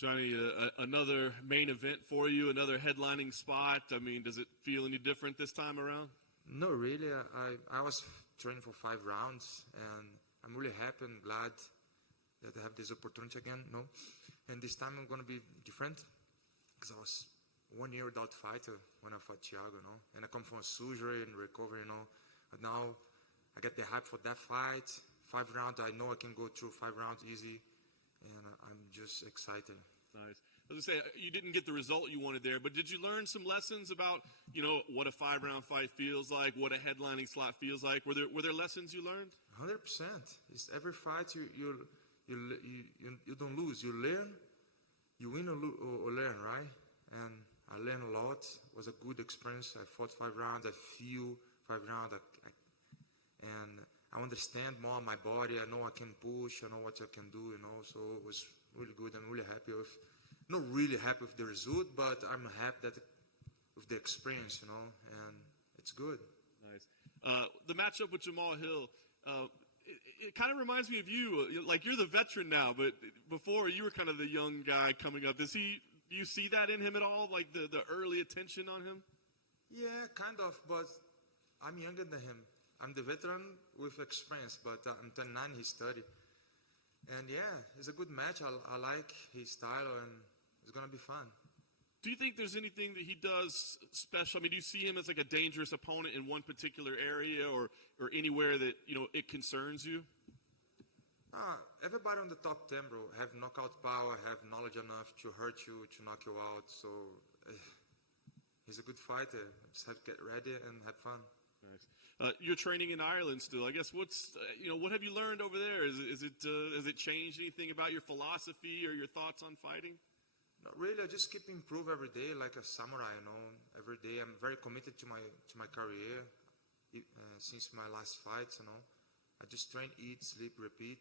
Johnny, another main event for you, another headlining spot. I mean, does it feel any different this time around? No, really. I was training for 5 rounds, and I'm really happy and glad that I have this opportunity again. No, and this time I'm going to be different because I was 1 year without fighter when I fought Thiago, and I come from a surgery and recovery, But now I get the hype for that fight. 5 rounds, I know I can go through 5 rounds easy, and I'm just excited. Nice. I was going to say, you didn't get the result you wanted there, but did you learn some lessons about, what a 5-round fight feels like, what a headlining slot feels like? Were there lessons you learned? 100%. It's every fight you don't lose. You learn, you win or learn, right? And I learned a lot. It was a good experience. I fought 5 rounds. I feel 5 rounds. And I understand more my body. I know I can push. I know what I can do, So it was really good. I'm really happy with, not really happy with the result, but I'm happy with the experience, and it's good. Nice. The matchup with Jamal Hill, it kind of reminds me of you. Like, you're the veteran now, but before you were kind of the young guy coming up. Do you see that in him at all, like the early attention on him? Yeah, kind of, but I'm younger than him. I'm the veteran with experience, but I'm 29, he's 30. And yeah, it's a good match. I like his style, and it's going to be fun. Do you think there's anything that he does special? I mean, do you see him as like a dangerous opponent in one particular area or anywhere that, it concerns you? Everybody on the top 10, bro, have knockout power, have knowledge enough to hurt you, to knock you out. So he's a good fighter. Just have to get ready and have fun. Nice. You're training in Ireland still. I guess what have you learned over there? Has it changed anything about your philosophy or your thoughts on fighting? Not really. I just keep improve every day, like a samurai. Every day I'm very committed to my career. Since my last fights, I just train, eat, sleep, repeat.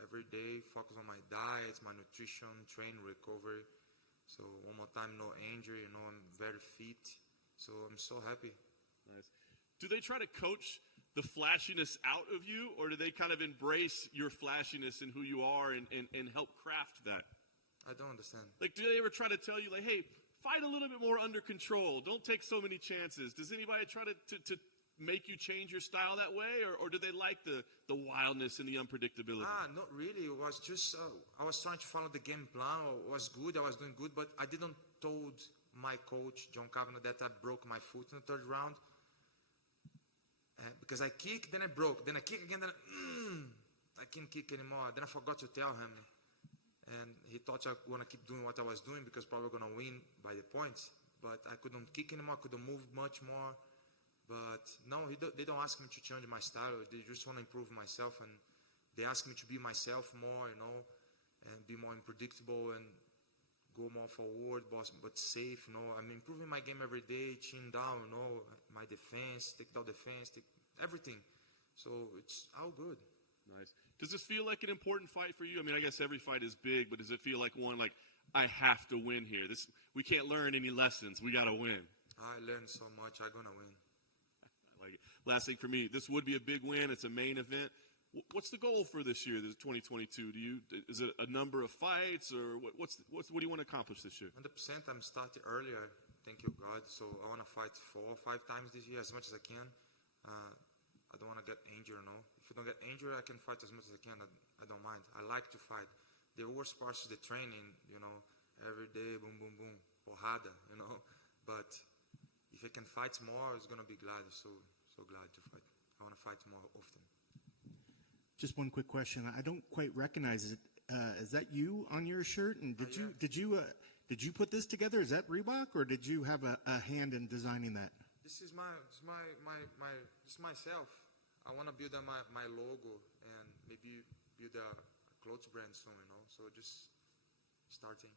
Every day focus on my diet, my nutrition, train, recovery. So one more time, no injury. I'm very fit. So I'm so happy. Nice. Do they try to coach the flashiness out of you, or do they kind of embrace your flashiness and who you are and help craft that? I don't understand. Like, do they ever try to tell you, like, hey, fight a little bit more under control. Don't take so many chances. Does anybody try to make you change your style that way, or do they like the wildness and the unpredictability? Not really. It was just, I was trying to follow the game plan. It was good. I was doing good, but I didn't told my coach, John Kavanagh, that I broke my foot in the 3rd round. Because I kicked, then I broke. Then I kick again, then I can't kick anymore. Then I forgot to tell him. And he thought I was going to keep doing what I was doing because probably going to win by the points. But I couldn't kick anymore, couldn't move much more. But no, they don't ask me to change my style. They just want to improve myself. And they ask me to be myself more, and be more unpredictable and go more forward, but safe, I'm improving my game every day, chin down, my defense, takedown defense, everything. So it's all good. Nice. Does this feel like an important fight for you? I mean, I guess every fight is big, but does it feel like one, like, I have to win here? We can't learn any lessons. We got to win. I learned so much. I'm going to win. I like it. Last thing for me, this would be a big win. It's a main event. What's the goal for this year, this 2022? Is it a number of fights, or what do you want to accomplish this year? 100%. I'm starting earlier. Thank you, God. So I want to fight 4 or 5 times this year, as much as I can. I don't want to get injured, If I don't get injured, I can fight as much as I can. I don't mind. I like to fight. The worst part is the training, every day, boom, boom, boom, porrada, But if I can fight more, it's going to be glad. So glad to fight. I want to fight more often. Just one quick question. I don't quite recognize it. Is that you on your shirt? And did you put this together? Is that Reebok, or did you have a hand in designing that? This is myself. I want to build my logo and maybe build a clothes brand soon. So just starting.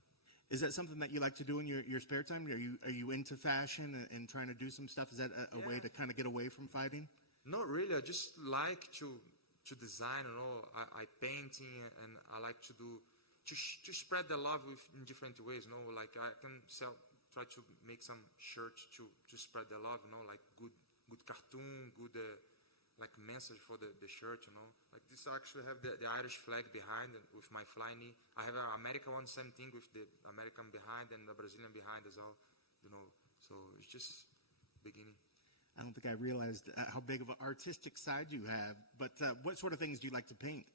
Is that something that you like to do in your spare time? Are you into fashion and trying to do some stuff? Is that a way to kind of get away from fighting? Not really. I just like to design, I painting, and I like to spread the love in different ways, like I can try to make some shirts to spread the love, like good cartoon, good like message for the shirt, you know. Like this I actually have the Irish flag behind and with my fly knee. I have an American one, same thing with the American behind and the Brazilian behind as well, you know. So it's just beginning. I don't think I realized how big of an artistic side you have. But what sort of things do you like to paint?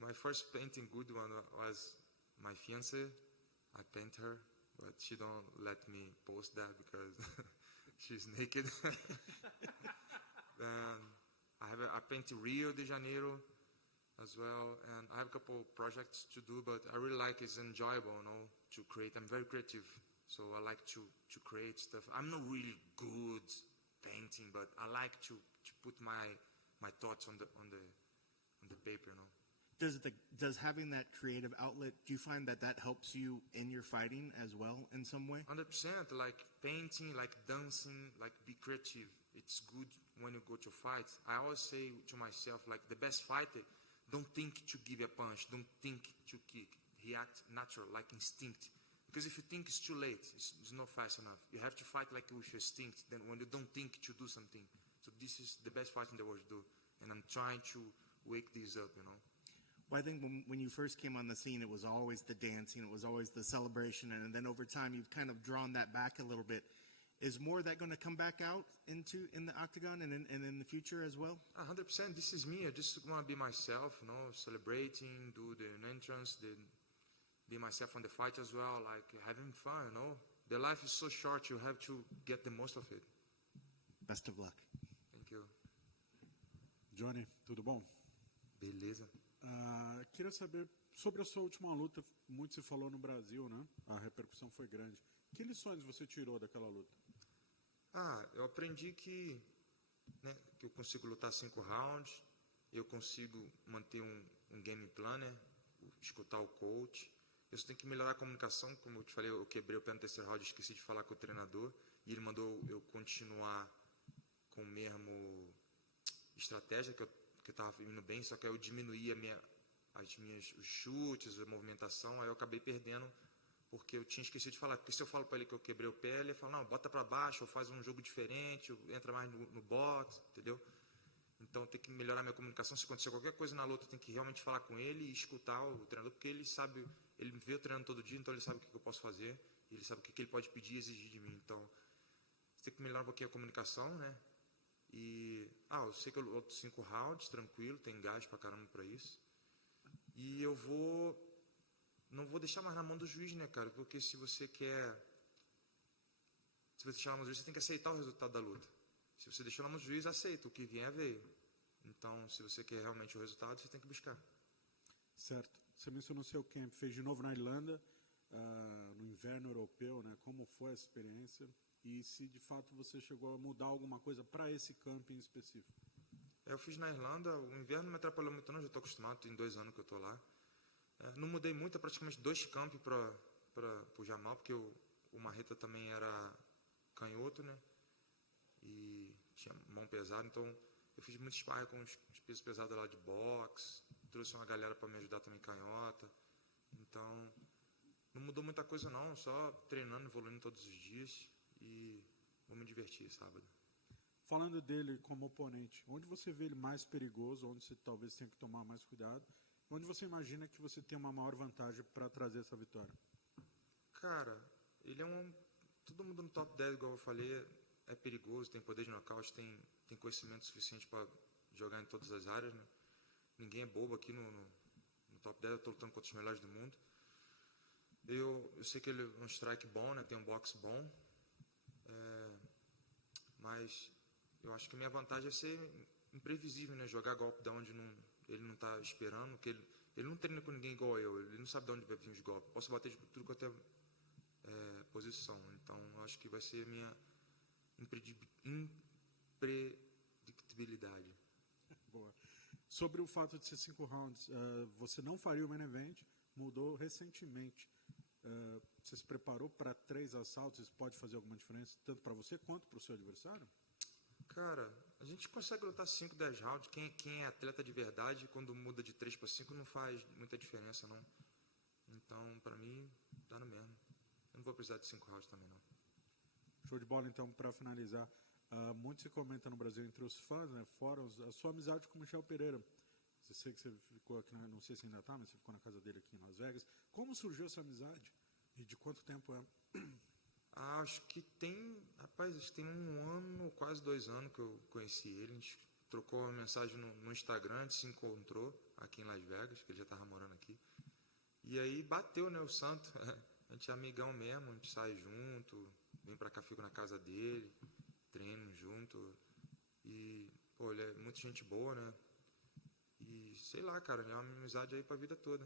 My first painting good one was my fiancée. I paint her, but she don't let me post that because she's naked. Then I paint Rio de Janeiro as well, and I have a couple projects to do, but I really like it's enjoyable, you know, to create. I'm very creative, so I like to create stuff. I'm not really good painting, but I like to put my thoughts on the paper, you know. Does having that creative outlet, do you find that helps you in your fighting as well in some way? 100%, like painting, like dancing, like be creative. It's good when you go to fight. I always say to myself, like the best fighter, don't think to give a punch, don't think to kick. React natural, like instinct. Because if you think it's too late, it's not fast enough. You have to fight like with your instinct, then when you don't think to do something. So this is the best fight in the world to do. And I'm trying to wake this up, you know. Well, I think when you first came on the scene, it was always the dancing, it was always the celebration, and then over time you've kind of drawn that back a little bit. Is more of that going to come back out in the octagon and in the future as well? 100%. This is me. I just want to be myself, you know, celebrating, do the entrance, be myself on the fight as well, like having fun, you know. The life is so short, you have to get the most of it. Best of luck. Thank you. Johnny, tudo bom? Beleza. Queria saber sobre a sua última luta. Muito se falou no Brasil, né? A repercussão foi grande. Que lições você tirou daquela luta? Eu aprendi que eu consigo lutar 5 rounds, eu consigo manter um game plan, né? Escutar o coach. Eu só tenho que melhorar a comunicação, como eu te falei, eu quebrei o pé no terceiro round, esqueci de falar com o treinador, e ele mandou eu continuar com o mesmo estratégia que eu estava indo bem, só que aí eu diminuí os chutes, a movimentação, aí eu acabei perdendo, porque eu tinha esquecido de falar. Porque se eu falo para ele que eu quebrei o pé, ele ia falar, não, bota para baixo, ou faz um jogo diferente, ou entra mais no boxe, entendeu? Então tem que melhorar minha comunicação. Se acontecer qualquer coisa na luta, tem que realmente falar com ele e escutar o treinador, porque ele sabe, ele me vê treinando todo dia, então ele sabe o que eu posso fazer, ele sabe o que ele pode pedir e exigir de mim. Então tem que melhorar um pouquinho a comunicação, né? E, eu sei que eu luto 5 rounds, tranquilo, tem gás pra caramba pra isso. E eu não vou deixar mais na mão do juiz, né, cara? Porque se você deixar na mão do juiz, você tem que aceitar o resultado da luta. Se você deixou na mão do juiz, aceita, o que vier, veio. Então, se você quer realmente o resultado, você tem que buscar. Certo. Você mencionou seu camp, fez de novo na Irlanda, no inverno europeu, né? Como foi essa experiência? E se de fato você chegou a mudar alguma coisa para esse camp em específico? Eu fiz na Irlanda, o inverno não me atrapalhou muito não, já estou acostumado, tem 2 anos que eu estou lá. Não mudei muito, é praticamente 2 campos para o Jamal, porque o Marreta também era canhoto, né? E tinha mão pesada, então eu fiz muito sparring com os pesos pesados lá de boxe, trouxe uma galera para me ajudar também canhota. Então, não mudou muita coisa não, só treinando, evoluindo todos os dias. E vou me divertir sábado. Falando dele como oponente, onde você vê ele mais perigoso, onde você talvez tenha que tomar mais cuidado, onde você imagina que você tem uma maior vantagem para trazer essa vitória? Cara, ele é todo mundo no top 10, igual eu falei, é perigoso, tem poder de nocaute, tem conhecimento suficiente para jogar em todas as áreas, né? Ninguém é bobo aqui no top 10, eu estou lutando contra os melhores do mundo. Eu sei que ele é um strike bom, né? Tem um boxe bom. Mas eu acho que a minha vantagem é ser imprevisível, né? Jogar golpe de onde ele não está esperando, que ele não treina com ninguém igual eu, ele não sabe de onde vai vir os golpes. Posso bater de tudo quanto é posição, então eu acho que vai ser a minha impredictibilidade. Boa. Sobre o fato de ser 5 rounds, você não faria o main event, mudou recentemente. Você se preparou para 3 assaltos? Isso pode fazer alguma diferença, tanto para você quanto para o seu adversário? Cara, a gente consegue lutar 5, 10 rounds. Quem é atleta de verdade, quando muda de 3 para 5, não faz muita diferença, não. Então, para mim, tá no mesmo. Eu não vou precisar de 5 rounds também, não. Show de bola, então, para finalizar. Muito se comenta no Brasil entre os fãs, né, fora a sua amizade com o Michel Pereira. Eu sei que você ficou aqui, não sei se ainda está, mas você ficou na casa dele aqui em Las Vegas. Como surgiu essa amizade? E de quanto tempo é? Acho que rapaz, acho que tem 1 ano, quase 2 anos que eu conheci ele. A gente trocou uma mensagem no Instagram, a gente se encontrou aqui em Las Vegas, que ele já estava morando aqui. E aí bateu, né, o santo. A gente é amigão mesmo, a gente sai junto, vem pra cá, fico na casa dele, treino junto. E, pô, ele é muita gente boa, né? E sei lá, cara, é uma amizade aí pra vida toda.